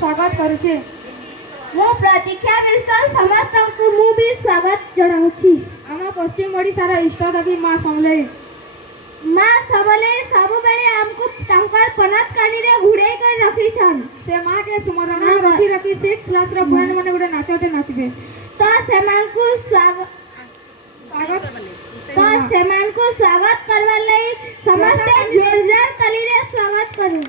स्वागत करुचे। मो प्रतीक्षा विश्वास समस्त को मु भी स्वागत जनाउछि। आम पश्चिम ओडिशार इष्ट देवी मां समलेई। मां समलेई सब बेले हमको तंकर पनत कानी रे घुड़े कर रखी छन। से मां के स्मरण रखी रखी 6 क्लास रो बहन माने गुडे नाचते नाचबे। तो सेमान को स्वागत करवा लई समस्त जोरदार ताली रे स्वागत करू।